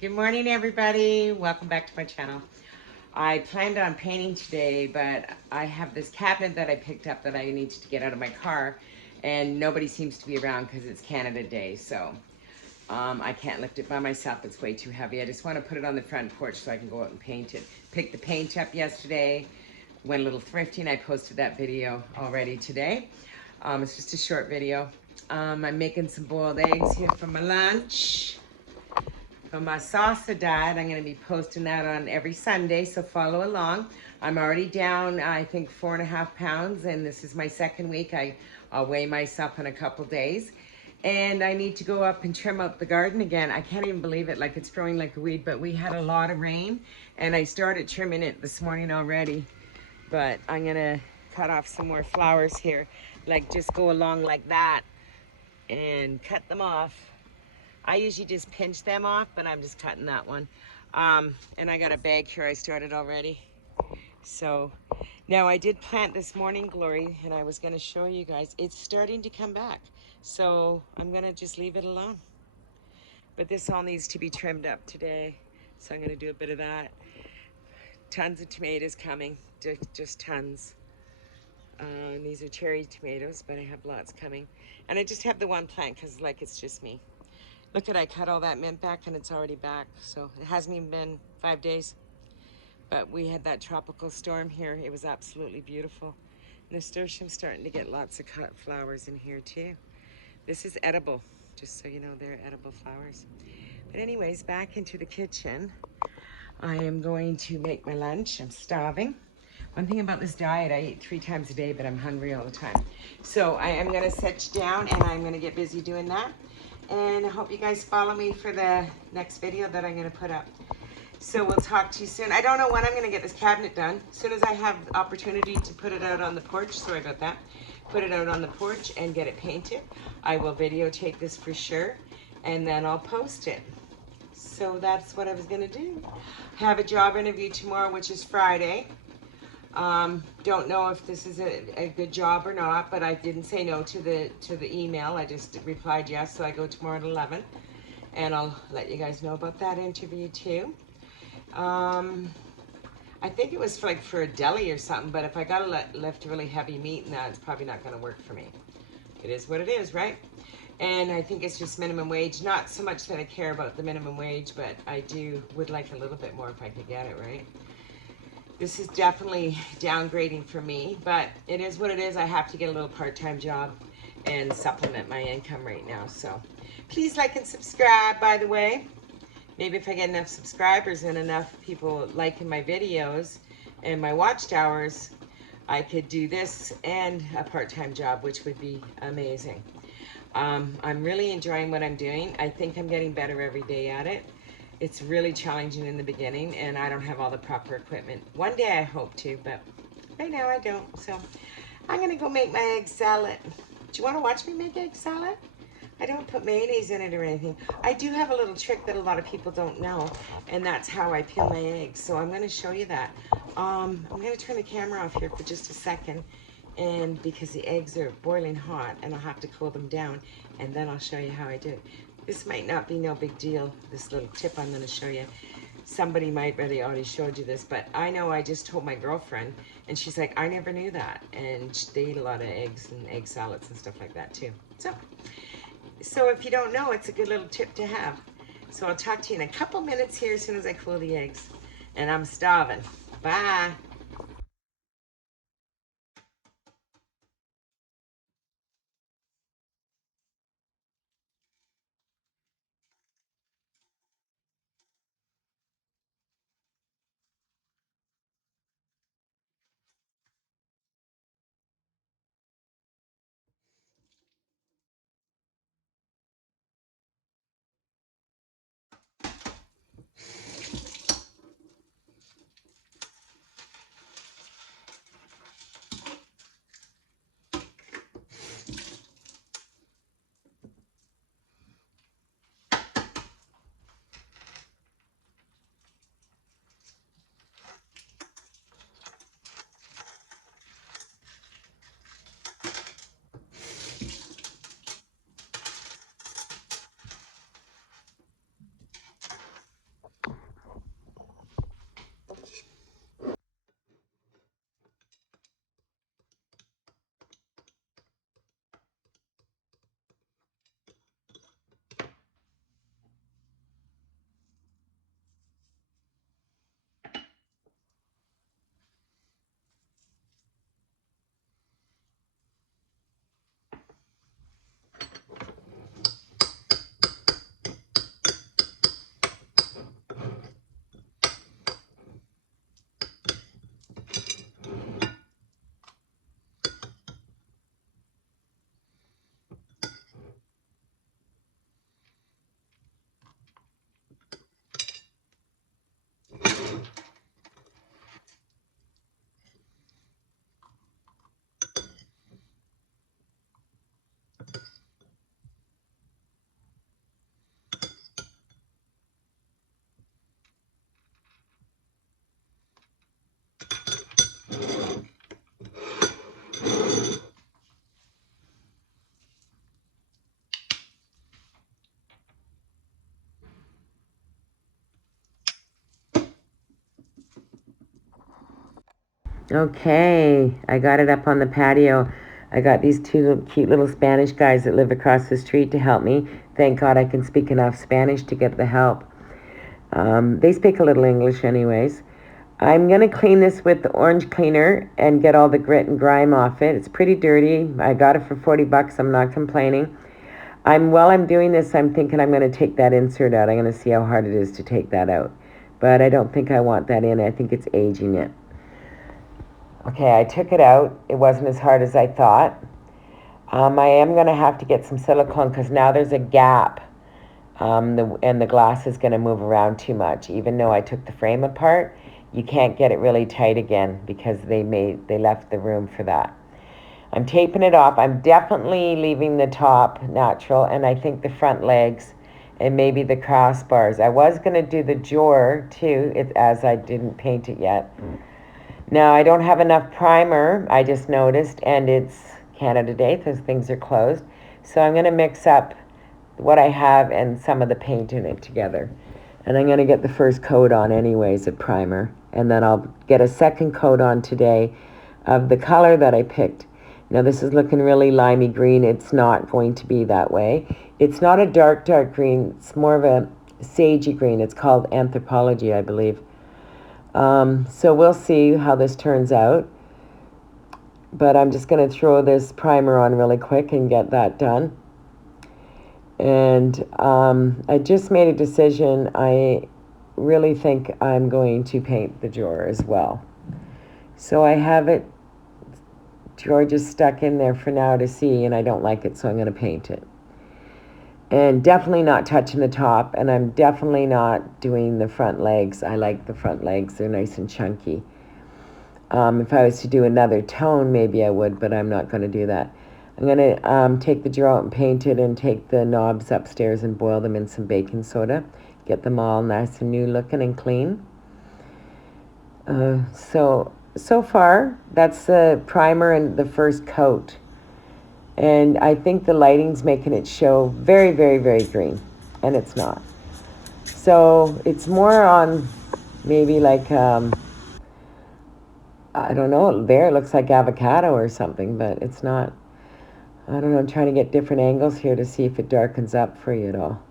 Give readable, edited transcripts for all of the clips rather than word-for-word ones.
Good morning, everybody. Welcome back to my channel. I planned on painting today, but I have this cabinet that I picked up that I need to get out of my car, and nobody seems to be around because it's Canada Day, so I can't lift it by myself. It's way too heavy. I just want to put it on the front porch so I can go out and paint it. Picked the paint up yesterday, went a little thrifting. I posted that video already today. It's just a short video. I'm making some boiled eggs here for my lunch. For my salsa diet, I'm going to be posting that on every Sunday, so follow along. I'm already down, I think, 4.5 pounds, and this is my second week. I'll weigh myself in a couple days. And I need to go up and trim out the garden again. I can't even believe it, like it's growing like a weed, but we had a lot of rain, and I started trimming it this morning already. But I'm going to cut off some more flowers here, like just go along like that and cut them off. I usually just pinch them off, but I'm just cutting that one. And I got a bag here I started already. So now I did plant this morning glory, and I was going to show you guys. It's starting to come back. So I'm going to just leave it alone. But this all needs to be trimmed up today. So I'm going to do a bit of that. Tons of tomatoes coming, just tons. These are cherry tomatoes, but I have lots coming. And I just have the one plant because like it's just me. Look at, I cut all that mint back and it's already back. So it hasn't even been 5 days. But we had that tropical storm here. It was absolutely beautiful. Nasturtium's starting to get lots of cut flowers in here too. This is edible, just so you know, they're edible flowers. But anyways, back into the kitchen. I am going to make my lunch. I'm starving. One thing about this diet, I eat 3 times a day, but I'm hungry all the time. So I am gonna set you down and I'm gonna get busy doing that. And I hope you guys follow me for the next video that I'm gonna put up. So we'll talk to you soon. I don't know when I'm gonna get this cabinet done. As soon as I have the opportunity to put it out on the porch, sorry about that, put it out on the porch and get it painted, I will videotape this for sure, and then I'll post it. So that's what I was gonna do. Have a job interview tomorrow, which is Friday. Don't know if this is a good job or not, but I didn't say no to the email. I just replied yes, so I go tomorrow at 11, and I'll let you guys know about that interview too. I think it was for a deli or something, but if I gotta lift really heavy meat and that, it's probably not gonna work for me. It is what it is, right? And I think it's just minimum wage. Not so much that I care about the minimum wage, but I would like a little bit more if I could get it, right? This is definitely downgrading for me, but it is what it is. I have to get a little part-time job and supplement my income right now. So please like and subscribe, by the way. Maybe if I get enough subscribers and enough people liking my videos and my watchtowers, I could do this and a part-time job, which would be amazing. I'm really enjoying what I'm doing. I think I'm getting better every day at it. It's really challenging in the beginning, and I don't have all the proper equipment. One day I hope to, but right now I don't. So I'm going to go make my egg salad. Do you want to watch me make egg salad? I don't put mayonnaise in it or anything. I do have a little trick that a lot of people don't know, and that's how I peel my eggs. So I'm going to show you that. I'm going to turn the camera off here for just a second, and because the eggs are boiling hot, and I'll have to cool them down, and then I'll show you how I do it. This might not be no big deal, this little tip I'm going to show you. Somebody might already showed you this, but I know I just told my girlfriend, and she's like, I never knew that. And they eat a lot of eggs and egg salads and stuff like that too. So if you don't know, it's a good little tip to have. So I'll talk to you in a couple minutes here as soon as I cool the eggs. And I'm starving. Bye. Okay, I got it up on the patio. I got these two cute little Spanish guys that live across the street to help me. Thank God I can speak enough Spanish to get the help. They speak a little English anyways. I'm going to clean this with the orange cleaner and get all the grit and grime off it. It's pretty dirty. I got it for 40 bucks. I'm not complaining. While I'm doing this, I'm thinking I'm going to take that insert out. I'm going to see how hard it is to take that out. But I don't think I want that in. I think it's aging it. Okay, I took it out. It wasn't as hard as I thought. I am going to have to get some silicone because now there's a gap. And the glass is going to move around too much. Even though I took the frame apart, you can't get it really tight again because they left the room for that. I'm taping it off. I'm definitely leaving the top natural, and I think the front legs and maybe the crossbars. I was going to do the drawer too, as I didn't paint it yet. Now, I don't have enough primer, I just noticed, and it's Canada Day, those things are closed. So I'm going to mix up what I have and some of the paint in it together. And I'm going to get the first coat on anyways of primer. And then I'll get a second coat on today of the color that I picked. Now this is looking really limey green. It's not going to be that way. It's not a dark green. It's more of a sagey green. It's called Anthropology, I believe. So we'll see how this turns out. But I'm just going to throw this primer on really quick and get that done. And I just made a decision. I really think I'm going to paint the drawer as well. So I have it, drawer just stuck in there for now to see, and I don't like it, so I'm going to paint it. And definitely not touching the top, and I'm definitely not doing the front legs. I like the front legs. They're nice and chunky. If I was to do another tone, maybe I would, but I'm not going to do that. I'm going to take the drawer out and paint it and take the knobs upstairs and boil them in some baking soda. Get them all nice and new looking and clean. So far, that's the primer and the first coat. And I think the lighting's making it show very, very, very green. And it's not. So it's more on maybe like, I don't know, there it looks like avocado or something, but it's not. I don't know, I'm trying to get different angles here to see if it darkens up for you at all.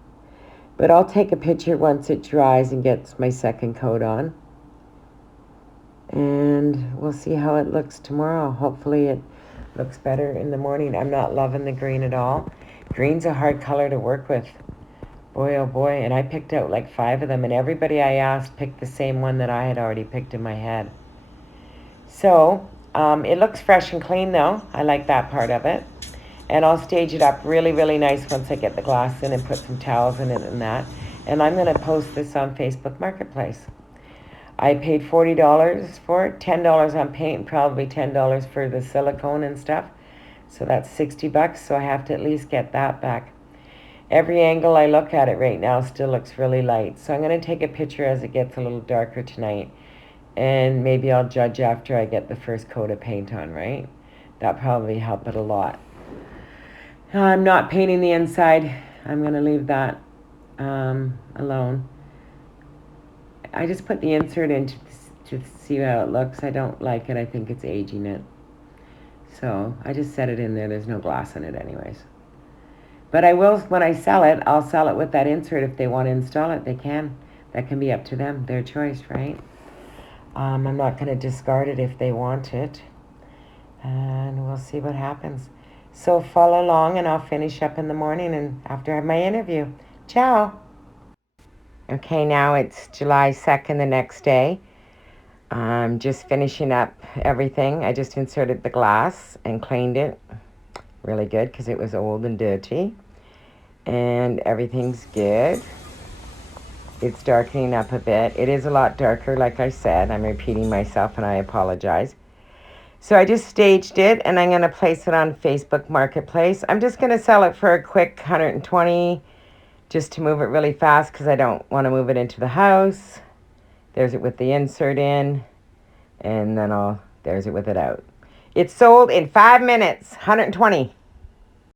But I'll take a picture once it dries and gets my second coat on. And we'll see how it looks tomorrow. Hopefully it looks better in the morning. I'm not loving the green at all. Green's a hard color to work with. Boy, oh boy. And I picked out like 5 of them, and everybody I asked picked the same one that I had already picked in my head. So it looks fresh and clean though. I like that part of it. And I'll stage it up really, really nice once I get the glass in and put some towels in it and that. And I'm going to post this on Facebook Marketplace. I paid $40 for it, $10 on paint, and probably $10 for the silicone and stuff. So that's 60 bucks, so I have to at least get that back. Every angle I look at it right now still looks really light. So I'm going to take a picture as it gets a little darker tonight. And maybe I'll judge after I get the first coat of paint on, right? That'll probably help it a lot. I'm not painting the inside. I'm going to leave that alone. I just put the insert in to see how it looks. I don't like it. I think it's aging it. So I just set it in there. There's no glass in it anyways. But I will, when I sell it, I'll sell it with that insert. If they want to install it, they can. That can be up to them, their choice, right? I'm not going to discard it if they want it. And we'll see what happens. So follow along and I'll finish up in the morning and after I have my interview. Ciao. Okay, now it's July 2nd, the next day. I'm just finishing up everything. I just inserted the glass and cleaned it really good because it was old and dirty. And everything's good. It's darkening up a bit. It is a lot darker, like I said. I'm repeating myself and I apologize. So I just staged it and I'm going to place it on Facebook Marketplace. I'm just going to sell it for a quick $120 just to move it really fast because I don't want to move it into the house. There's it with the insert in, and then there's it with it out. It's sold in 5 minutes, $120.